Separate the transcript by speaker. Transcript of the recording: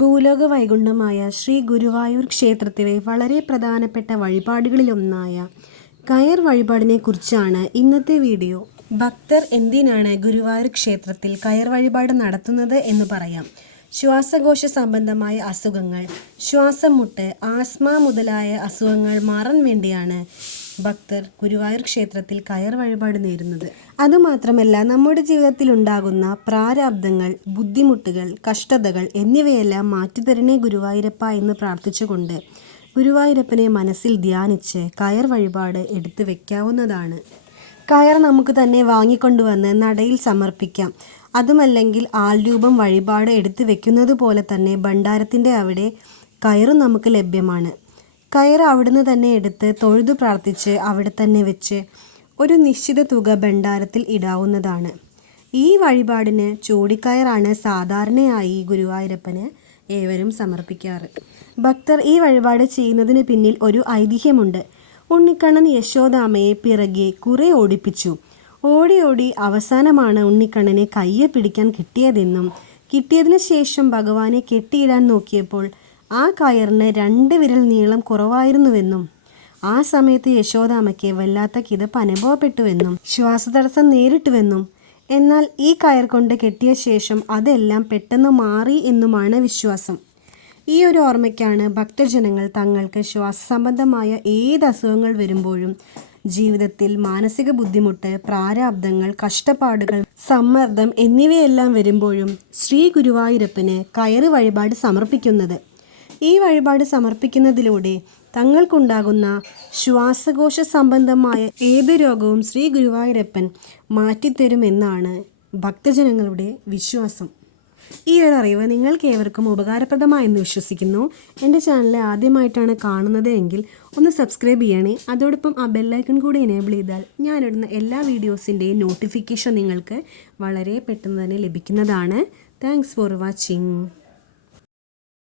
Speaker 1: ഭൂലോക വൈകുണ്ഠമായ ശ്രീ ഗുരുവായൂർ ക്ഷേത്രത്തിലെ വളരെ പ്രധാനപ്പെട്ട വഴിപാടുകളിലൊന്നായ കയർ വഴിപാടിനെ കുറിച്ചാണ് ഇന്നത്തെ വീഡിയോ. ഭക്തർ എന്തിനാണ് ഗുരുവായൂർ ക്ഷേത്രത്തിൽ കയർ വഴിപാട് നടത്തുന്നത് എന്ന് പറയാം. ശ്വാസകോശ സംബന്ധമായ അസുഖങ്ങൾ ശ്വാസം മുട്ട് ആസ്മ മുതലായ അസുഖങ്ങൾ മാറാൻ വേണ്ടിയാണ് ഭക്തർ ഗുരുവായൂർ ക്ഷേത്രത്തിൽ കയർ വഴിപാട് നേരുന്നത്. അതുമാത്രമല്ല നമ്മുടെ ജീവിതത്തിൽ ഉണ്ടാകുന്ന പ്രാരാബ്ദങ്ങൾ ബുദ്ധിമുട്ടുകൾ കഷ്ടതകൾ എന്നിവയെല്ലാം മാറ്റിത്തരണേ ഗുരുവായൂരപ്പ എന്ന് പ്രാർത്ഥിച്ചുകൊണ്ട് ഗുരുവായൂരപ്പനെ മനസ്സിൽ ധ്യാനിച്ച് കയർ വഴിപാട് എടുത്തു വെക്കാവുന്നതാണ്. കയർ നമുക്ക് തന്നെ വാങ്ങിക്കൊണ്ടുവന്ന് നടയിൽ സമർപ്പിക്കാം. അതുമല്ലെങ്കിൽ ആൾരൂപം വഴിപാട് എടുത്തു വെക്കുന്നത് പോലെ തന്നെ ഭണ്ഡാരത്തിന്റെ അവിടെ കയറും നമുക്ക് ലഭ്യമാണ്. കയർ അവിടുന്ന് തന്നെ എടുത്ത് തൊഴുതു പ്രാർത്ഥിച്ച് അവിടെ തന്നെ വെച്ച് ഒരു നിശ്ചിത തുക ഭണ്ഡാരത്തിൽ ഇടാവുന്നതാണ്. ഈ വഴിപാടിന് ചൂടിക്കയറാണ് സാധാരണയായി ഗുരുവായൂരപ്പന് ഏവരും സമർപ്പിക്കാറ്. ഭക്തർ ഈ വഴിപാട് ചെയ്യുന്നതിന് പിന്നിൽ ഒരു ഐതിഹ്യമുണ്ട്. ഉണ്ണിക്കണ്ണൻ യശോദാമയെ പിറകെ കുറെ ഓടിപ്പിച്ചു. ഓടി ഓടി അവസാനമാണ് ഉണ്ണിക്കണ്ണനെ കയ്യെ പിടിക്കാൻ കിട്ടിയതെന്നും കിട്ടിയതിനു ശേഷം ഭഗവാനെ കെട്ടിയിടാൻ നോക്കിയപ്പോൾ ആ കയറിന് രണ്ട് വിരൽ നീളം കുറവായിരുന്നുവെന്നും ആ സമയത്ത് യശോദാമയ്ക്ക് വല്ലാത്ത കിതപ്പ് അനുഭവപ്പെട്ടുവെന്നും ശ്വാസതടസ്സം നേരിട്ടുവെന്നും എന്നാൽ ഈ കയർ കൊണ്ട് കെട്ടിയ ശേഷം അതെല്ലാം പെട്ടെന്ന് മാറി എന്നുമാണ് വിശ്വാസം. ഈ ഒരു ഓർമ്മയ്ക്കാണ് ഭക്തജനങ്ങൾ തങ്ങൾക്ക് ശ്വാസ സംബന്ധമായ ഏത് അസുഖങ്ങൾ വരുമ്പോഴും ജീവിതത്തിൽ മാനസിക ബുദ്ധിമുട്ട് പ്രാരാബ്ദങ്ങൾ കഷ്ടപ്പാടുകൾ സമ്മർദ്ദം എന്നിവയെല്ലാം വരുമ്പോഴും ശ്രീ ഗുരുവായൂരപ്പന് കയറ് വഴിപാട് സമർപ്പിക്കുന്നത്. ഈ വഴിപാട് സമർപ്പിക്കുന്നതിലൂടെ തങ്ങൾക്കുണ്ടാകുന്ന ശ്വാസകോശ സംബന്ധമായ ഏത് രോഗവും ശ്രീ ഗുരുവായൂരപ്പൻ മാറ്റിത്തരുമെന്നാണ് ഭക്തജനങ്ങളുടെ വിശ്വാസം. ഈ ഒരു അറിവ് നിങ്ങൾക്ക് ഏവർക്കും ഉപകാരപ്രദമായെന്ന് വിശ്വസിക്കുന്നു. എന്റെ ചാനൽ ആദ്യമായിട്ടാണ് കാണുന്നത് എങ്കിൽ ഒന്ന് സബ്സ്ക്രൈബ് ചെയ്യണേ. അതോടൊപ്പം ആ ബെല്ലൈക്കൺ കൂടി എനേബിൾ ചെയ്താൽ ഞാനിടുന്ന എല്ലാ വീഡിയോസിന്റെയും നോട്ടിഫിക്കേഷൻ നിങ്ങൾക്ക് വളരെ പെട്ടെന്ന് തന്നെ ലഭിക്കുന്നതാണ്. Thanks for watching